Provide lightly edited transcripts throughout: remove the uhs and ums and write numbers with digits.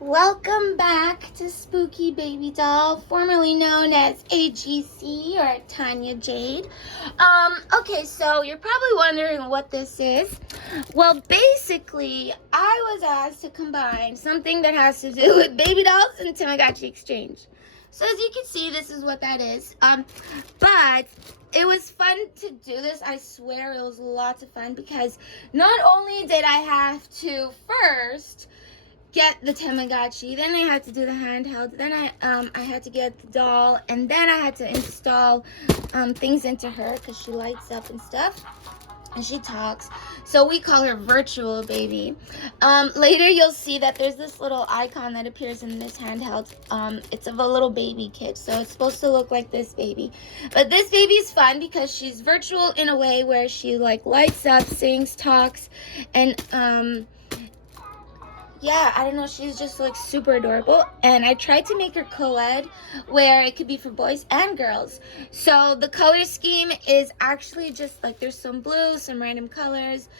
Welcome back to Spooky Baby Doll, formerly known as AGC or Tanya Jade. Okay, so you're probably wondering what this is. Well, basically, I was asked to combine something that has to do with baby dolls and Tamagotchi exchange. So as you can see, this is what that is. But it was fun to do this. I swear it was lots of fun because not only did I have to first get the Tamagotchi, then I had to do the handheld, then I had to get the doll, and then I had to install things into her because she lights up and stuff, and she talks. So we call her Virtual Baby. Later you'll see that there's this little icon that appears in this handheld. It's of a little baby kid, so it's supposed to look like this baby. But this baby is fun because she's virtual in a way where she like lights up, sings, talks, and yeah, I don't know, she's just like super adorable. And I tried to make her co-ed where it could be for boys and girls. So the color scheme is actually just like there's some blue, some random colors.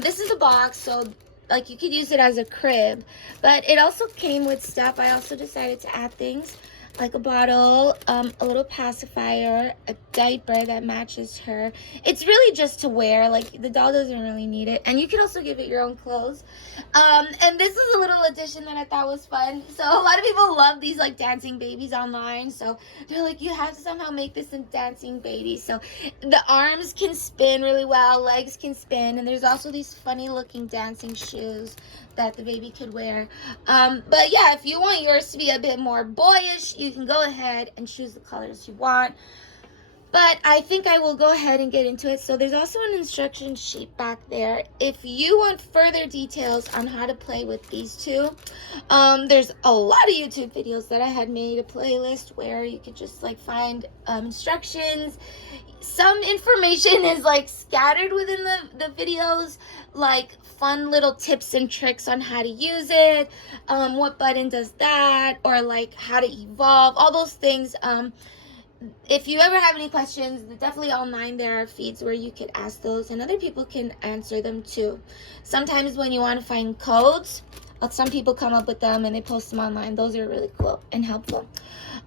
This is a box, so like you could use it as a crib, but it also came with stuff. I also decided to add things like a bottle, a little pacifier, a diaper that matches her. It's really just to wear, like the doll doesn't really need it, and you can also give it your own clothes. And this is a little addition that I thought was fun. So a lot of people love these like dancing babies online, so they're like, you have to somehow make this a dancing baby. So the arms can spin really well, legs can spin, and there's also these funny looking dancing shoes that the baby could wear. But yeah, if you want yours to be a bit more boyish, you can go ahead and choose the colors you want. But I think I will go ahead and get into it. So there's also an instruction sheet back there. If you want further details on how to play with these two, there's a lot of YouTube videos that I had made, a playlist where you could just like find instructions. Some information is like scattered within the videos, like fun little tips and tricks on how to use it, what button does that, or like how to evolve, all those things. If you ever have any questions, definitely online there are feeds where you could ask those and other people can answer them too. Sometimes when you want to find codes, some people come up with them and they post them online. Those are really cool and helpful.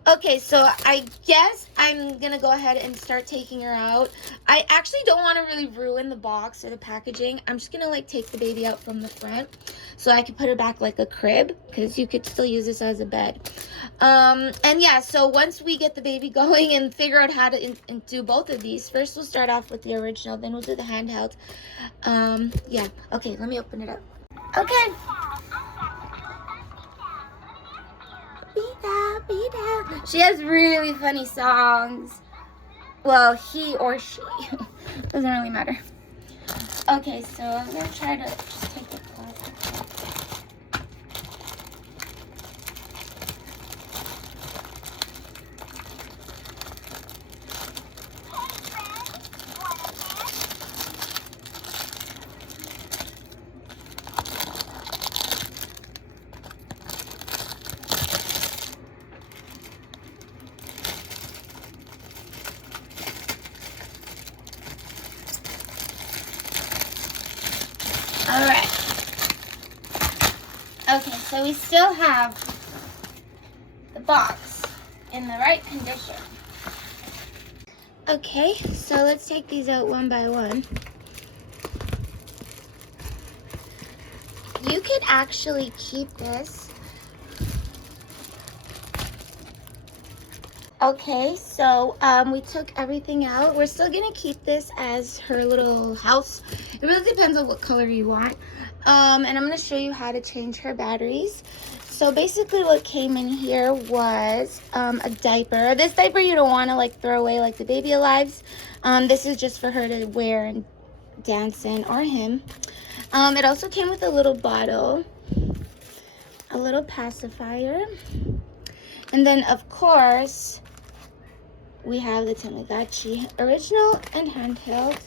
Okay, so I guess I'm going to go ahead and start taking her out. I actually don't want to really ruin the box or the packaging. I'm just going to like take the baby out from the front so I can put her back like a crib because you could still use this as a bed. And yeah, so once we get the baby going and figure out how to do both of these, first we'll start off with the original, then we'll do the handheld. Yeah, okay, let me open it up. Okay. She has really funny songs. Well, he or she. Doesn't really matter. Okay, so I'm going to try to just take the plastic off. All right. Okay, so we still have the box in the right condition. Okay, so let's take these out one by one. You could actually keep this. Okay, so we took everything out. We're still gonna keep this as her little house. It really depends on what color you want. And I'm gonna show you how to change her batteries. So basically what came in here was a diaper. This diaper you don't wanna like throw away like the Baby Alives. This is just for her to wear and dance in, or him. It also came with a little bottle, a little pacifier, and then of course, we have the Tamagotchi original and handheld.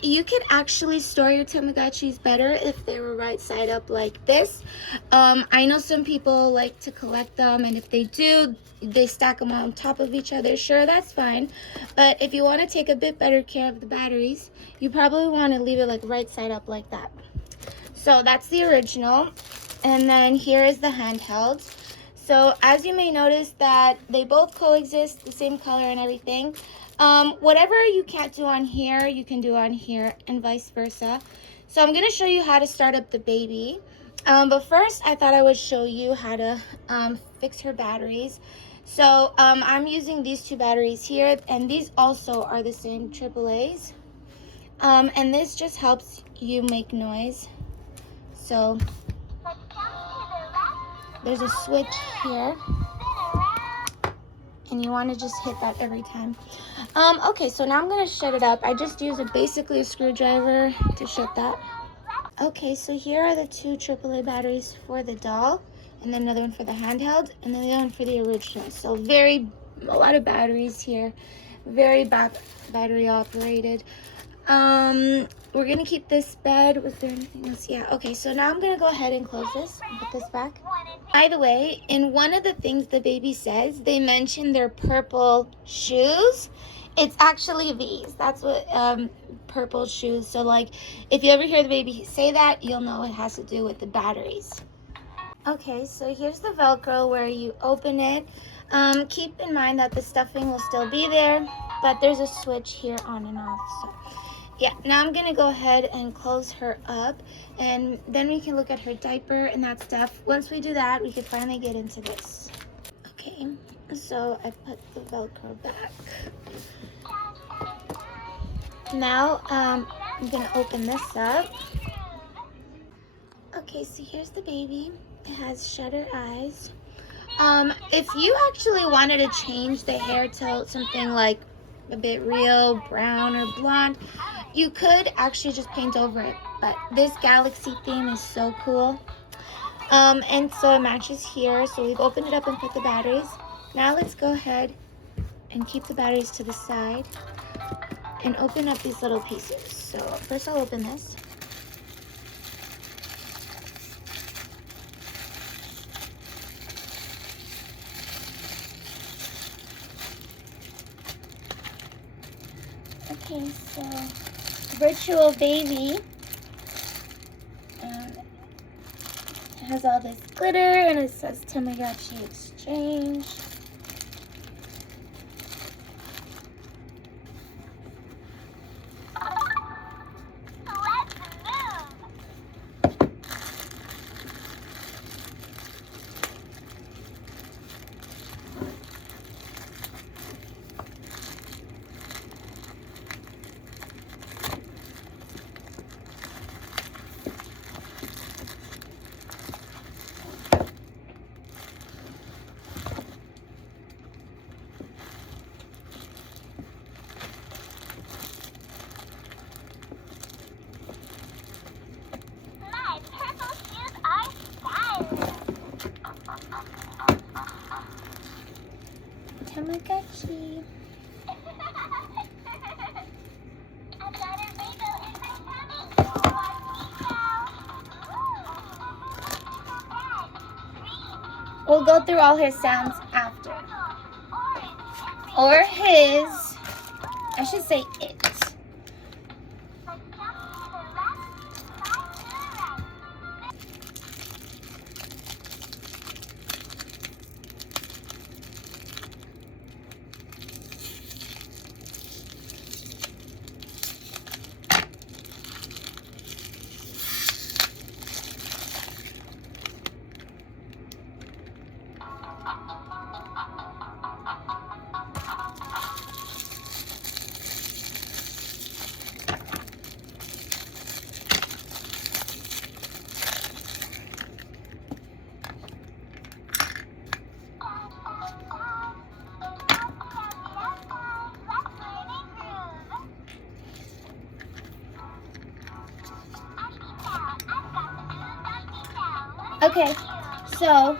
You could actually store your Tamagotchis better if they were right side up like this. I know some people like to collect them, and if they do, they stack them on top of each other. Sure, that's fine. But if you want to take a bit better care of the batteries, you probably want to leave it like right side up like that. So that's the original. And then here is the handheld. So as you may notice that they both coexist, the same color and everything. Whatever you can't do on here, you can do on here and vice versa. So I'm gonna show you how to start up the baby. But first I thought I would show you how to fix her batteries. So I'm using these two batteries here, and these also are the same AAAs. And this just helps you make noise. So there's a switch here, and you want to just hit that every time. Okay, so now I'm going to shut it up. I just use basically a screwdriver to shut that. Okay, so here are the two AAA batteries for the doll, and then another one for the handheld, and then the other one for the original. So a lot of batteries here, very battery operated. We're gonna keep this bed. Was there anything else? Yeah, okay, so now I'm gonna go ahead and close this and put this back. By the way, in one of the things the baby says, they mentioned their purple shoes. It's actually these. That's what purple shoes. So like, if you ever hear the baby say that, you'll know it has to do with the batteries. Okay, so here's the Velcro where you open it. Keep in mind that the stuffing will still be there, but there's a switch here on and off. So yeah, now I'm gonna go ahead and close her up, and then we can look at her diaper and that stuff. Once we do that, we can finally get into this. Okay, so I put the Velcro back. Now I'm gonna open this up. Okay, so here's the baby. It has shutter eyes. If you actually wanted to change the hair to something like a bit real brown or blonde, you could actually just paint over it, but this galaxy theme is so cool. And so it matches here. So we've opened it up and put the batteries. Now let's go ahead and keep the batteries to the side and open up these little pieces. So first I'll open this. Okay, so virtual baby has all this glitter, and it says Tamagotchi exchange. Tamagotchi. We'll go through all his sounds after. Or his. I should say it. Okay, so